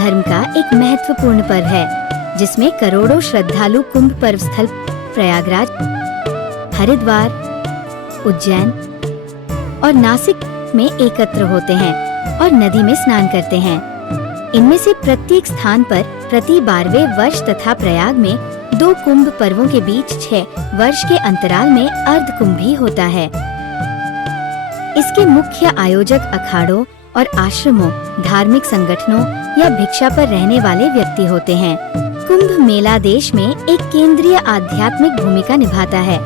धर्म का एक महत्वपूर्ण पर्व है, जिसमें करोड़ों श्रद्धालु कुंभ पर्व स्थल प्रयागराज, हरिद्वार, उज्जैन और नासिक में एकत्र होते हैं और नदी में स्नान करते हैं। इनमें से प्रत्येक स्थान पर प्रति 12वें वर्ष तथा प्रयाग में 2 कुंभ पर्वों के बीच 6 वर्ष के अंतराल में अर्ध कुंभ भी होता है। इसके मुख्य आयोजक अखाड़ों और आश्रमों, धार्मिक संगठनों या भिक्षा पर रहने वाले व्यक्ति होते हैं। कुंभ मेला देश में एक केंद्रीय आध्यात्मिक भूमिका निभाता है,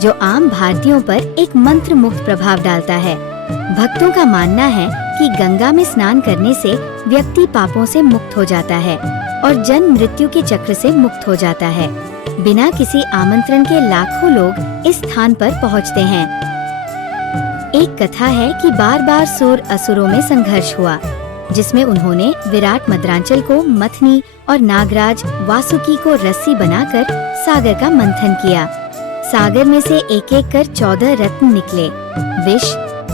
जो आम भारतीयों पर एक मंत्र मुक्त प्रभाव डालता है। भक्तों का मानना है कि गंगा में स्नान करने से व्यक्ति पापों से मुक्त हो जाता है और जन्म मृत्यु के चक्र से मुक्त हो जाता है। बिना किसी आमंत्रण के लाखों लोग इस स्थान पर पहुंचते हैं। एक कथा है कि बार बार सुर असुरों में संघर्ष हुआ, जिसमें उन्होंने विराट मद्रांचल को मथनी और नागराज वासुकी को रस्सी बनाकर सागर का मंथन किया। सागर में से एक एक कर 14 रत्न निकले। विष,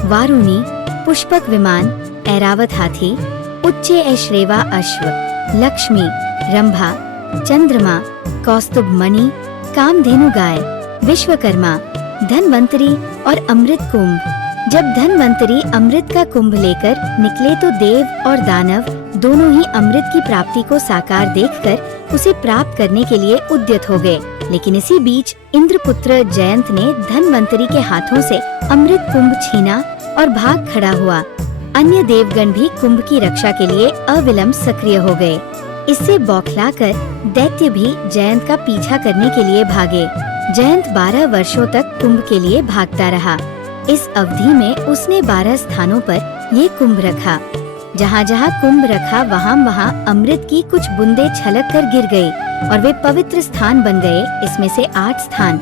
वारुणी, पुष्पक विमान, ऐरावत हाथी, उच्च ऐश्रेवा अश्व, लक्ष्मी, रंभा, चंद्रमा, कौस्तुभ मणि, कामधेनु गाय, विश्वकर्मा, धनवंतरी और अमृत कुंभ। जब धनवंतरी अमृत का कुंभ लेकर निकले तो देव और दानव दोनों ही अमृत की प्राप्ति को साकार देखकर उसे प्राप्त करने के लिए उद्यत हो गए। लेकिन इसी बीच इंद्रपुत्र जयंत ने धनवंतरी के हाथों से अमृत कुंभ छीना और भाग खड़ा हुआ। अन्य देवगण भी कुंभ की रक्षा के लिए अविलंब सक्रिय हो गए। इससे बौखलाकर दैत्य भी जयंत का पीछा करने के लिए भागे। जयंत 12 वर्षों तक कुंभ के लिए भागता रहा। इस अवधि में उसने 12 स्थानों पर ये कुंभ रखा। जहाँ जहाँ कुंभ रखा वहाँ अमृत की कुछ बूंदें छलक कर गिर गई और वे पवित्र स्थान बन गए। इसमें से 8 स्थान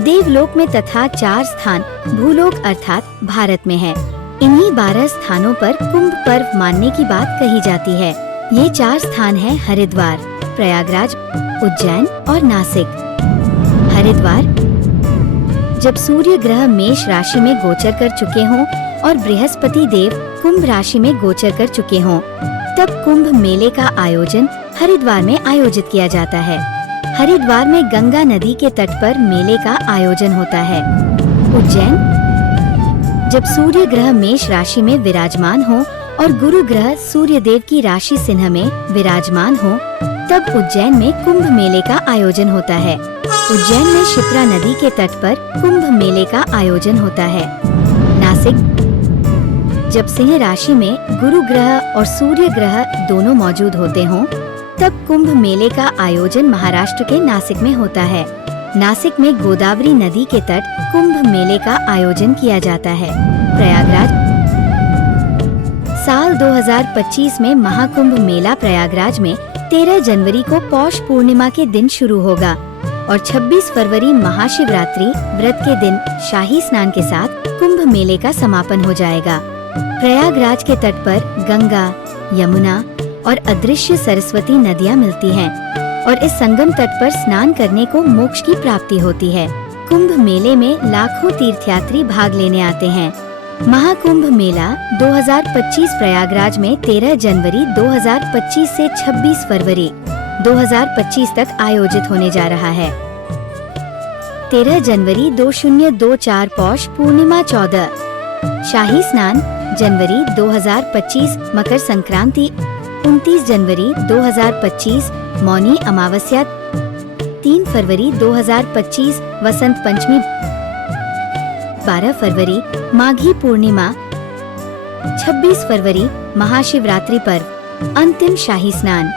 देवलोक में तथा 4 स्थान भूलोक अर्थात भारत में है। इन्हीं 12 स्थानों पर कुंभ पर्व मानने की बात कही जाती है। ये 4 स्थान हैं हरिद्वार, प्रयागराज, उज्जैन और नासिक। हरिद्वार, जब सूर्य ग्रह मेष राशि में गोचर कर चुके हों और बृहस्पति देव कुंभ राशि में गोचर कर चुके हों, तब कुंभ मेले का आयोजन हरिद्वार में आयोजित किया जाता है। हरिद्वार में गंगा नदी के तट पर मेले का आयोजन होता है। उज्जैन, जब सूर्य ग्रह मेष राशि में विराजमान हो और गुरु ग्रह सूर्य देव की राशि सिंह में विराजमान हो, तब उज्जैन में कुंभ मेले का आयोजन होता है। उज्जैन में शिप्रा नदी के तट पर कुंभ मेले का आयोजन होता है। नासिक, जब सिंह राशि में गुरु ग्रह और सूर्य ग्रह दोनों मौजूद होते हों, तब कुंभ मेले का आयोजन महाराष्ट्र के नासिक में होता है। नासिक में गोदावरी नदी के तट कुंभ मेले का आयोजन किया जाता है। प्रयागराज, साल 2025 में महाकुंभ मेला प्रयागराज में 13 जनवरी को पौष पूर्णिमा के दिन शुरू होगा और 26 फरवरी महाशिवरात्रि व्रत के दिन शाही स्नान के साथ कुंभ मेले का समापन हो जाएगा। प्रयागराज के तट पर गंगा, यमुना और अदृश्य सरस्वती नदियां मिलती हैं और इस संगम तट पर स्नान करने को मोक्ष की प्राप्ति होती है। कुंभ मेले में लाखों तीर्थयात्री भाग लेने आते हैं। महाकुंभ मेला 2025 प्रयागराज में 13 जनवरी 2025 से 26 फरवरी 2025 तक आयोजित होने जा रहा है। 13 जनवरी 2024 पौष पूर्णिमा 14, शाही स्नान जनवरी 2025, मकर संक्रांति 29 जनवरी 2025, मौनी अमावस्या 3 फरवरी 2025, वसंत पंचमी 12 फरवरी, माघी पूर्णिमा 26 फरवरी, महाशिवरात्रि पर्व, अंतिम शाही स्नान।